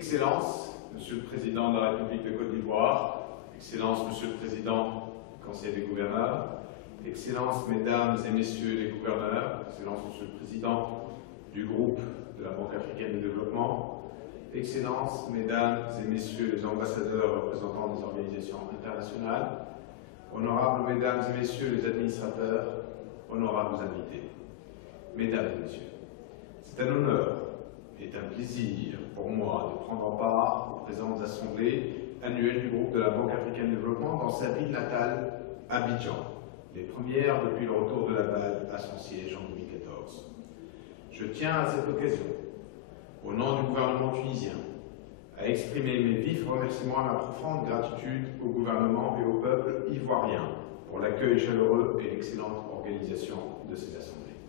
Excellences, Monsieur le Président de la République de Côte d'Ivoire, Excellences, Monsieur le Président du Conseil des gouverneurs, Excellences, Mesdames et Messieurs les gouverneurs, Excellences, Monsieur le Président du groupe de la Banque africaine de développement, Excellences, Mesdames et Messieurs les ambassadeurs représentants des organisations internationales, honorables Mesdames et Messieurs les administrateurs, honorables invités. Mesdames et Messieurs, c'est un honneur et un plaisir pour moi de prendre part aux présentes assemblées annuelles du groupe de la Banque africaine de développement dans sa ville natale, Abidjan, les premières depuis le retour de la BAD à son siège en 2014. Je tiens à cette occasion, au nom du gouvernement tunisien, à exprimer mes vifs remerciements et ma profonde gratitude au gouvernement et au peuple ivoirien pour l'accueil chaleureux et l'excellente organisation de ces assemblées.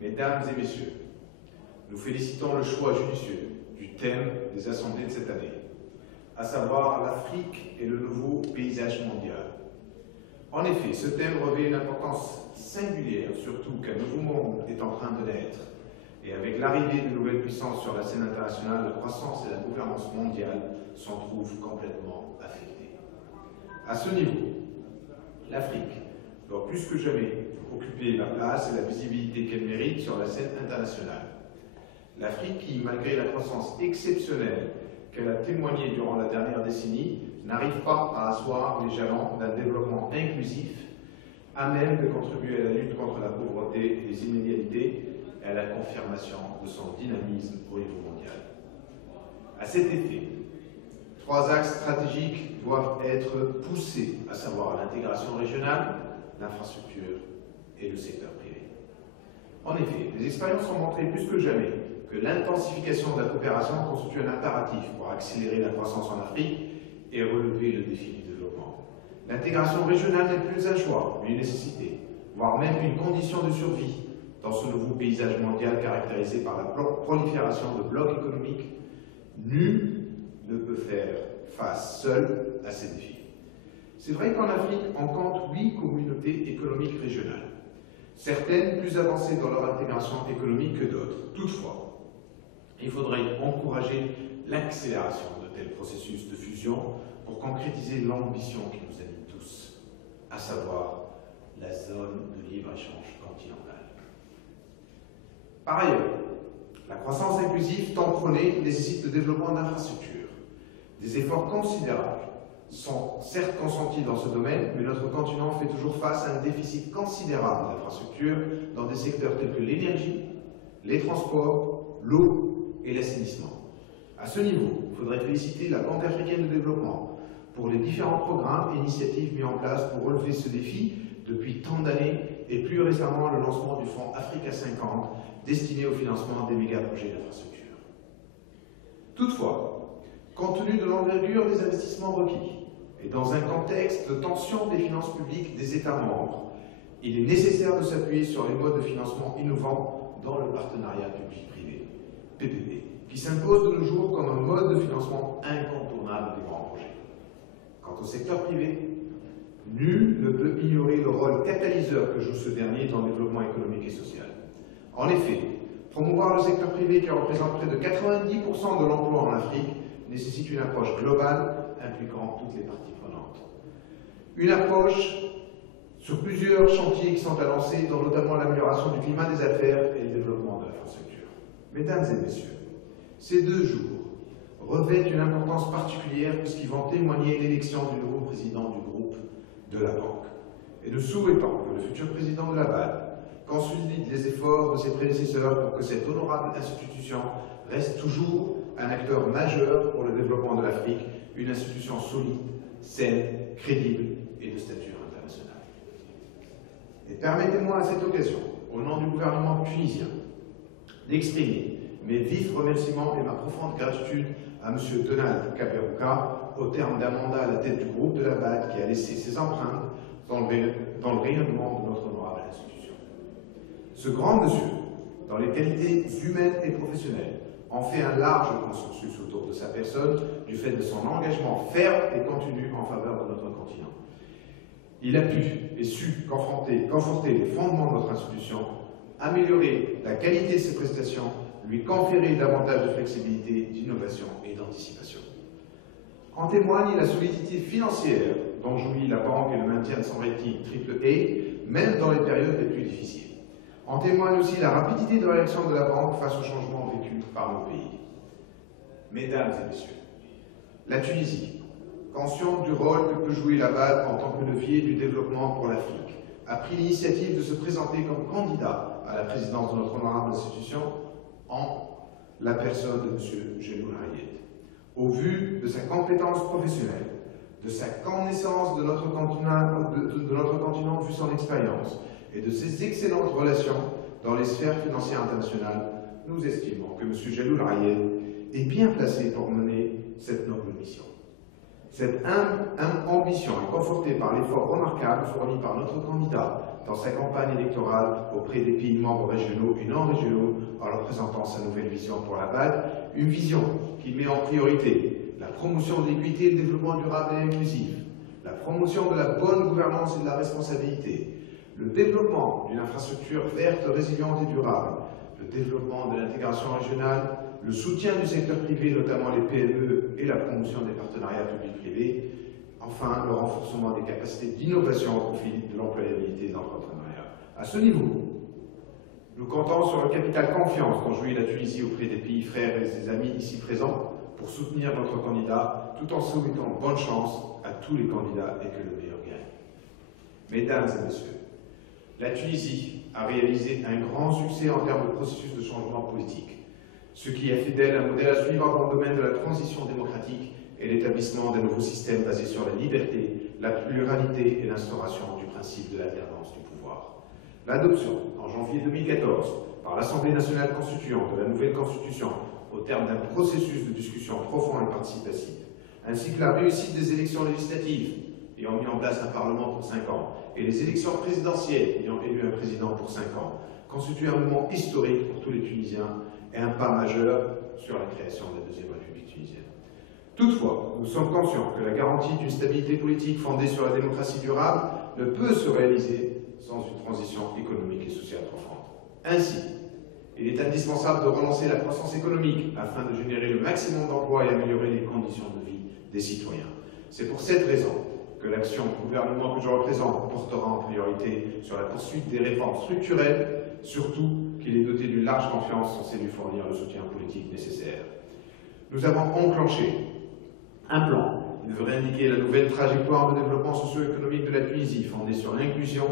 Mesdames et Messieurs, nous félicitons le choix judicieux du thème des assemblées de cette année, à savoir l'Afrique et le nouveau paysage mondial. En effet, ce thème revêt une importance singulière, surtout qu'un nouveau monde est en train de naître, et avec l'arrivée de nouvelles puissances sur la scène internationale, la croissance et la gouvernance mondiale s'en trouvent complètement affectées. À ce niveau, l'Afrique doit plus que jamais occuper la place et la visibilité qu'elle mérite sur la scène internationale. L'Afrique qui, malgré la croissance exceptionnelle qu'elle a témoignée durant la dernière décennie, n'arrive pas à asseoir les jalons d'un développement inclusif à même de contribuer à la lutte contre la pauvreté et les inégalités et à la confirmation de son dynamisme au niveau mondial. À cet effet, 3 axes stratégiques doivent être poussés, à savoir l'intégration régionale, l'infrastructure et le secteur privé. En effet, les expériences ont montré plus que jamais que l'intensification de la coopération constitue un impératif pour accélérer la croissance en Afrique et relever le défi du développement. L'intégration régionale n'est plus un choix, mais une nécessité, voire même une condition de survie dans ce nouveau paysage mondial caractérisé par la prolifération de blocs économiques. Nul ne peut faire face seul à ces défis. C'est vrai qu'en Afrique, on compte 8 communautés économiques régionales, certaines plus avancées dans leur intégration économique que d'autres. Toutefois, il faudrait encourager l'accélération de tels processus de fusion pour concrétiser l'ambition qui nous anime tous, à savoir la zone de libre-échange continentale. Par ailleurs, la croissance inclusive tant prônée nécessite le développement d'infrastructures. Des efforts considérables sont certes consentis dans ce domaine, mais notre continent fait toujours face à un déficit considérable d'infrastructures dans des secteurs tels que l'énergie, les transports, l'eau et l'assainissement. À ce niveau, il faudrait féliciter la Banque africaine de développement pour les différents programmes et initiatives mis en place pour relever ce défi depuis tant d'années et plus récemment le lancement du Fonds Africa 50 destiné au financement des méga-projets d'infrastructure. Toutefois, compte tenu de l'envergure des investissements requis et dans un contexte de tension des finances publiques des États membres, il est nécessaire de s'appuyer sur les modes de financement innovants dans le partenariat public-privé, PPP, qui s'impose de nos jours comme un mode de financement incontournable des grands projets. Quant au secteur privé, nul ne peut ignorer le rôle catalyseur que joue ce dernier dans le développement économique et social. En effet, promouvoir le secteur privé qui représente près de 90% de l'emploi en Afrique nécessite une approche globale impliquant toutes les parties prenantes. Une approche sur plusieurs chantiers qui sont à lancer, dont notamment l'amélioration du climat des affaires et le développement de l'infrastructure. Mesdames et messieurs, ces 2 jours revêtent une importance particulière puisqu'ils vont témoigner l'élection du nouveau président du groupe de la Banque. Et nous souhaitons que le futur président de la BAD consolide les efforts de ses prédécesseurs pour que cette honorable institution reste toujours un acteur majeur pour le développement de l'Afrique, une institution solide, saine, crédible et de stature internationale. Et permettez-moi à cette occasion, au nom du gouvernement tunisien, d'exprimer mes vifs remerciements et ma profonde gratitude à M. Donald Kaberuka, au terme d'un mandat à la tête du groupe de la BAD qui a laissé ses empreintes dans le rayonnement de notre honorable institution. Ce grand monsieur, dans les qualités humaines et professionnelles, en fait un large consensus autour de sa personne du fait de son engagement ferme et continu en faveur de notre continent. Il a pu et su conforter les fondements de notre institution, améliorer la qualité de ses prestations lui conférer davantage de flexibilité, d'innovation et d'anticipation. En témoigne la solidité financière dont jouit la banque et le maintien de son rating AAA, même dans les périodes les plus difficiles. En témoigne aussi la rapidité de réaction de la banque face aux changements vécus par nos pays. Mesdames et messieurs, la Tunisie, consciente du rôle que peut jouer la BAD en tant que levier du développement pour l'Afrique, a pris l'initiative de se présenter comme candidat à la présidence de notre honorable institution en la personne de M. Jelloul Rayed. Au vu de sa compétence professionnelle, de sa connaissance de notre continent vu son expérience et de ses excellentes relations dans les sphères financières internationales, nous estimons que M. Jelloul Rayed est bien placé pour mener cette noble mission. Cette ambition est confortée par l'effort remarquable fourni par notre candidat dans sa campagne électorale auprès des pays membres régionaux et non régionaux en leur présentant sa nouvelle vision pour la BAD, une vision qui met en priorité la promotion de l'équité et le développement durable et inclusif, la promotion de la bonne gouvernance et de la responsabilité, le développement d'une infrastructure verte, résiliente et durable, le développement de l'intégration régionale, le soutien du secteur privé, notamment les PME, et la promotion des partenariats publics-privés, enfin le renforcement des capacités d'innovation au profit de l'employabilité dans l'entrepreneuriat. À ce niveau, nous comptons sur le capital confiance dont jouit la Tunisie auprès des pays frères et des amis ici présents pour soutenir notre candidat, tout en souhaitant bonne chance à tous les candidats et que le meilleur gagne. Mesdames et messieurs, la Tunisie a réalisé un grand succès en termes de processus de changement politique, ce qui a fait d'elle un modèle à suivre dans le domaine de la transition démocratique et l'établissement d'un nouveau système basé sur la liberté, la pluralité et l'instauration du principe de l'alternance du pouvoir. L'adoption, en janvier 2014, par l'Assemblée nationale constituante de la nouvelle Constitution, au terme d'un processus de discussion profond et participatif, ainsi que la réussite des élections législatives, ayant mis en place un Parlement pour 5 ans, et les élections présidentielles, ayant élu un président pour 5 ans, constituent un moment historique pour tous les Tunisiens et un pas majeur sur la création de la Deuxième République tunisienne. Toutefois, nous sommes conscients que la garantie d'une stabilité politique fondée sur la démocratie durable ne peut se réaliser sans une transition économique et sociale profonde. Ainsi, il est indispensable de relancer la croissance économique afin de générer le maximum d'emplois et améliorer les conditions de vie des citoyens. C'est pour cette raison que l'action du gouvernement que je représente portera en priorité sur la poursuite des réformes structurelles, surtout qu'il est doté d'une large confiance censée lui fournir le soutien politique nécessaire. Nous avons enclenché un plan qui devrait indiquer la nouvelle trajectoire de développement socio-économique de la Tunisie, fondée sur l'inclusion,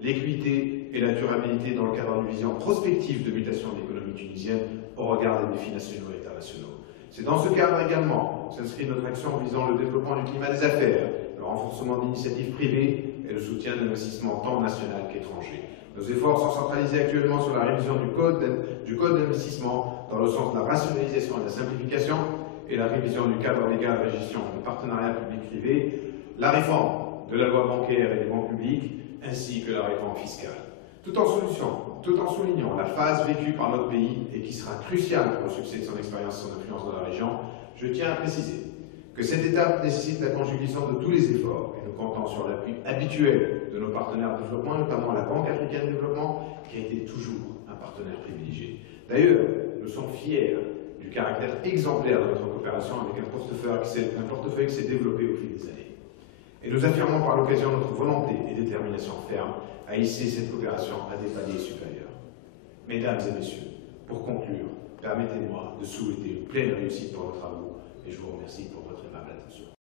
l'équité et la durabilité dans le cadre d'une vision prospective de mutation de l'économie tunisienne au regard des défis nationaux et internationaux. C'est dans ce cadre également s'inscrit notre action visant le développement du climat des affaires, le renforcement d'initiatives privées et le soutien d'investissements tant national qu'étrangers. Nos efforts sont centralisés actuellement sur la révision du code d'investissement dans le sens de la rationalisation et de la simplification et la révision du cadre légal de gestion de partenariats public-privé, la réforme de la loi bancaire et des banques publiques, ainsi que la réforme fiscale. Tout en soulignant la phase vécue par notre pays et qui sera cruciale pour le succès de son expérience et son influence dans la région, je tiens à préciser que cette étape nécessite la conjugaison de tous les efforts et nous comptons sur l'appui habituel de nos partenaires de développement, notamment la Banque africaine de développement, qui a été toujours un partenaire privilégié. D'ailleurs, nous sommes fiers du caractère exemplaire de notre coopération avec un portefeuille qui s'est développé au fil des années. Et nous affirmons par l'occasion notre volonté et détermination ferme à hisser cette coopération à des paliers supérieurs. Mesdames et messieurs, pour conclure, permettez-moi de souhaiter une pleine réussite pour vos travaux et je vous remercie pour votre aimable attention.